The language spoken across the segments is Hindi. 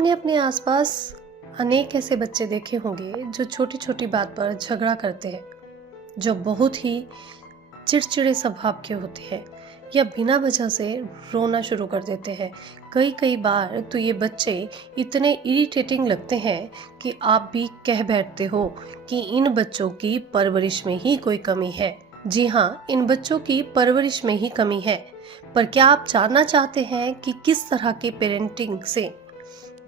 आपने अपने आसपास अनेक ऐसे बच्चे देखे होंगे जो छोटी छोटी बात पर झगड़ा करते हैं, जो बहुत ही चिड़चिड़े स्वभाव के होते हैं या बिना वजह से रोना शुरू कर देते हैं। कई बार तो ये बच्चे इतने इरिटेटिंग लगते हैं कि आप भी कह बैठते हो कि इन बच्चों की परवरिश में ही कोई कमी है। जी हाँ, इन बच्चों की परवरिश में ही कमी है। पर क्या आप जानना चाहते हैं कि किस तरह के पेरेंटिंग से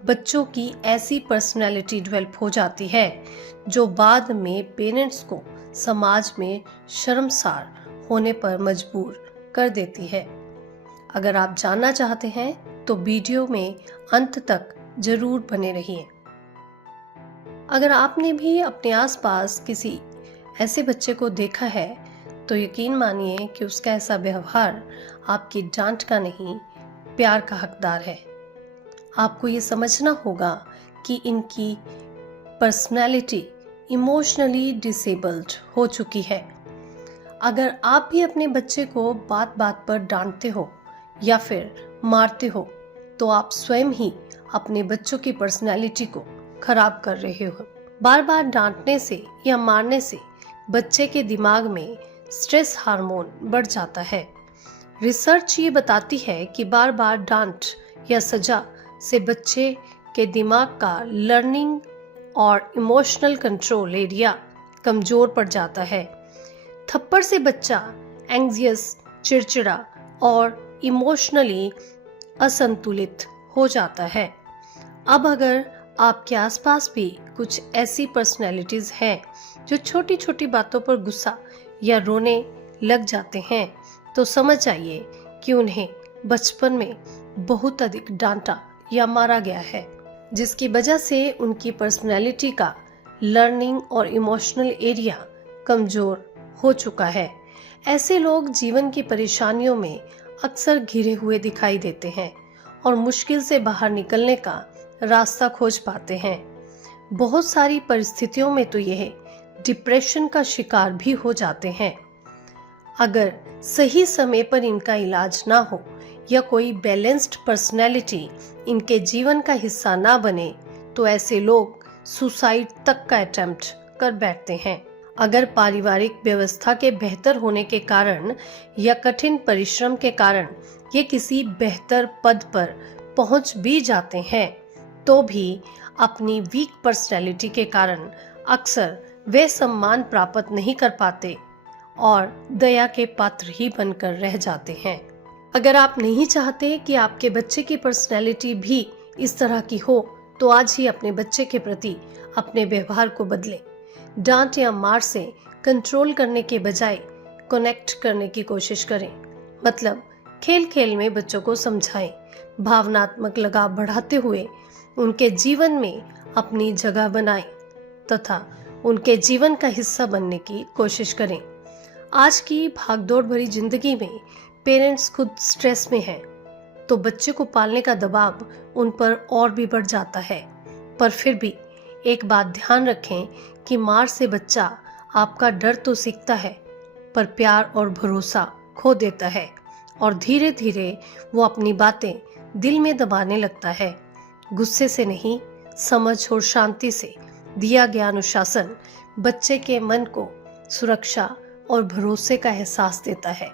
बच्चों की ऐसी पर्सनैलिटी डेवलप हो जाती है जो बाद में पेरेंट्स को समाज में शर्मसार होने पर मजबूर कर देती है। अगर आप जानना चाहते हैं तो वीडियो में अंत तक जरूर बने रहिए। अगर आपने भी अपने आसपास किसी ऐसे बच्चे को देखा है तो यकीन मानिए कि उसका ऐसा व्यवहार आपकी डांट का नहीं, प्यार का हकदार है। आपको ये समझना होगा कि इनकी पर्सनैलिटी इमोशनली डिसेबल्ड हो चुकी है। अगर आप भी अपने बच्चे को बात बात पर डांटते हो या फिर मारते हो तो आप स्वयं ही अपने बच्चों की पर्सनैलिटी को खराब कर रहे हो। बार बार डांटने से या मारने से बच्चे के दिमाग में स्ट्रेस हार्मोन बढ़ जाता है। रिसर्च ये बताती है कि बार बार डांट या सजा से बच्चे के दिमाग का लर्निंग और इमोशनल कंट्रोल एरिया कमजोर पड़ जाता है। थप्पड़ से बच्चा एंग्जियस, चिड़चिड़ा और इमोशनली असंतुलित हो जाता है। अब अगर आपके आसपास भी कुछ ऐसी पर्सनैलिटीज हैं जो छोटी छोटी बातों पर गुस्सा या रोने लग जाते हैं तो समझ जाइए कि उन्हें बचपन में बहुत अधिक डांटा या मारा गया है, जिसकी वजह से उनकी पर्सनैलिटी का लर्निंग और इमोशनल एरिया कमजोर हो चुका है। ऐसे लोग जीवन की परेशानियों में अक्सर घिरे हुए दिखाई देते हैं और मुश्किल से बाहर निकलने का रास्ता खोज पाते हैं। बहुत सारी परिस्थितियों में तो यह डिप्रेशन का शिकार भी हो जाते हैं। अगर सही समय पर इनका इलाज ना हो या कोई बैलेंस्ड पर्सनैलिटी इनके जीवन का हिस्सा ना बने तो ऐसे लोग सुसाइड तक का अटेम्प्ट कर बैठते हैं। अगर पारिवारिक व्यवस्था के बेहतर होने के कारण या कठिन परिश्रम के कारण ये किसी बेहतर पद पर पहुंच भी जाते हैं तो भी अपनी वीक पर्सनैलिटी के कारण अक्सर वे सम्मान प्राप्त नहीं कर पाते और दया के पात्र ही बनकर रह जाते हैं। अगर आप नहीं चाहते कि आपके बच्चे की पर्सनैलिटी भी इस तरह की हो तो आज ही अपने बच्चे के प्रति अपने व्यवहार को बदलें। डांट या मार से कंट्रोल करने के बजाय कनेक्ट करने की कोशिश करें। मतलब खेल खेल में बच्चों को समझाएं, भावनात्मक लगाव बढ़ाते हुए उनके जीवन में अपनी जगह बनाएं तथा उनके जीवन का हिस्सा बनने की कोशिश करें। आज की भागदौड़ भरी जिंदगी में पेरेंट्स खुद स्ट्रेस में हैं, तो बच्चे को पालने का दबाव उन पर और भी बढ़ जाता है। पर फिर भी एक बात ध्यान रखें कि मार से बच्चा आपका डर तो सीखता है पर प्यार और भरोसा खो देता है और धीरे धीरे वो अपनी बातें दिल में दबाने लगता है। गुस्से से नहीं, समझ और शांति से दिया गया अनुशासन बच्चे के मन को सुरक्षा और भरोसे का एहसास देता है।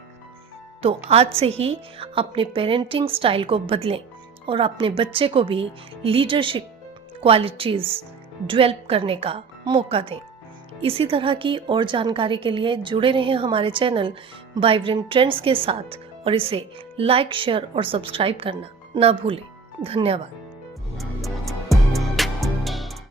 तो आज से ही अपने पेरेंटिंग स्टाइल को बदलें और अपने बच्चे को भी लीडरशिप क्वालिटीज डेवलप करने का मौका दें। इसी तरह की और जानकारी के लिए जुड़े रहें हमारे चैनल वाइब्रेंट ट्रेंड्स के साथ और इसे लाइक, शेयर और सब्सक्राइब करना ना भूलें। धन्यवाद।